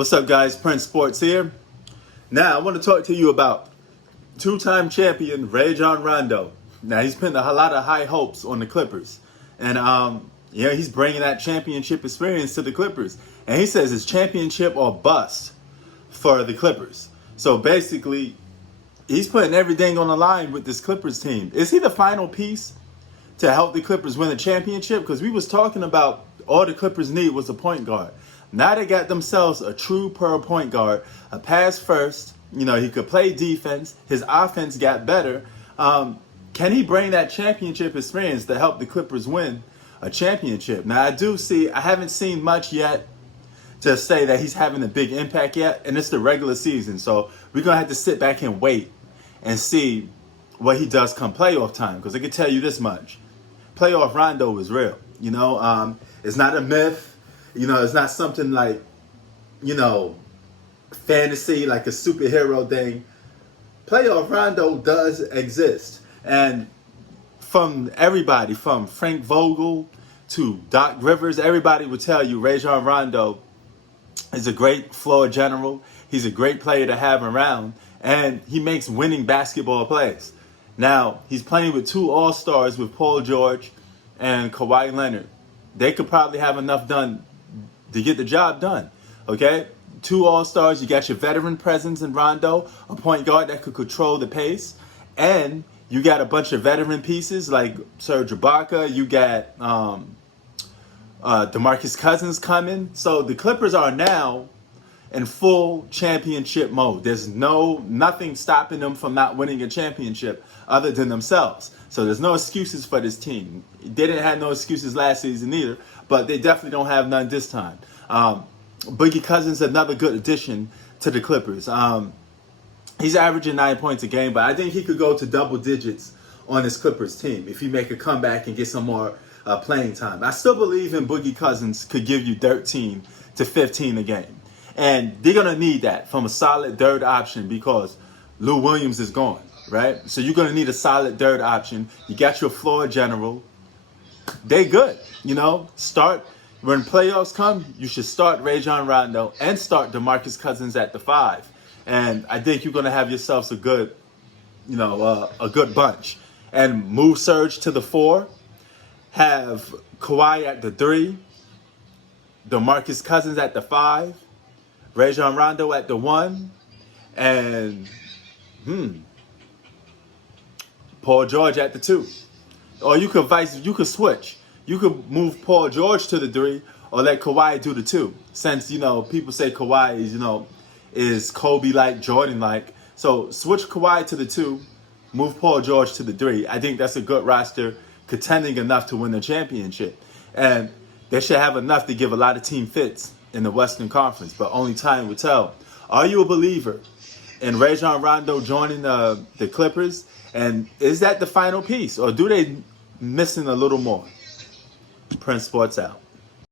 What's up, guys? Prince Sports here. Now, I want to talk to you about two-time champion Rajon Rondo. Now, he's putting a lot of high hopes on the Clippers. And, he's bringing that championship experience to the Clippers. And he says it's championship or bust for the Clippers. So, basically, he's putting everything on the line with this Clippers team. Is he the final piece to help the Clippers win the championship? Because we was talking about all the Clippers need was a point guard. Now they got themselves a true pearl point guard, a pass first. He could play defense. His offense got better. Can he bring that championship experience to help the Clippers win a championship? Now, I haven't seen much yet to say that he's having a big impact yet, and it's the regular season. So we're going to have to sit back and wait and see what he does come playoff time, because I can tell you this much. Playoff Rondo is real. It's not a myth. It's not something like, fantasy, like a superhero thing. Playoff Rondo does exist. And from everybody, from Frank Vogel to Doc Rivers, everybody would tell you Rajon Rondo is a great floor general. He's a great player to have around. And he makes winning basketball plays. Now, he's playing with two All-Stars with Paul George and Kawhi Leonard. They could probably have enough done to get the job done, okay? Two All-Stars, you got your veteran presence in Rondo, a point guard that could control the pace, and you got a bunch of veteran pieces like Serge Ibaka, you got DeMarcus Cousins coming. So the Clippers are now in full championship mode. There's nothing stopping them from not winning a championship other than themselves. So there's no excuses for this team. They didn't have no excuses last season either, but they definitely don't have none this time. Boogie Cousins, another good addition to the Clippers. He's averaging 9 points a game, but I think he could go to double digits on this Clippers team if he make a comeback and get some more playing time. I still believe in Boogie Cousins could give you 13 to 15 a game. And they're going to need that from a solid third option because Lou Williams is gone, right? So you're going to need a solid third option. You got your floor general. They good, Start when playoffs come. You should start Rajon Rondo and start DeMarcus Cousins at the 5, and I think you're going to have yourselves a good, a good bunch. And move Serge to the 4, have Kawhi at the 3, DeMarcus Cousins at the 5, Rajon Rondo at the 1, and Paul George at the 2. Or you could switch. You could move Paul George to the 3 or let Kawhi do the 2. Since, people say Kawhi is Kobe-like, Jordan-like. So switch Kawhi to the 2, move Paul George to the 3. I think that's a good roster, contending enough to win the championship. And they should have enough to give a lot of team fits in the Western Conference, but only time will tell. Are you a believer in Rajon Rondo joining the Clippers? And is that the final piece, or do they missing a little more? Prince Sports out.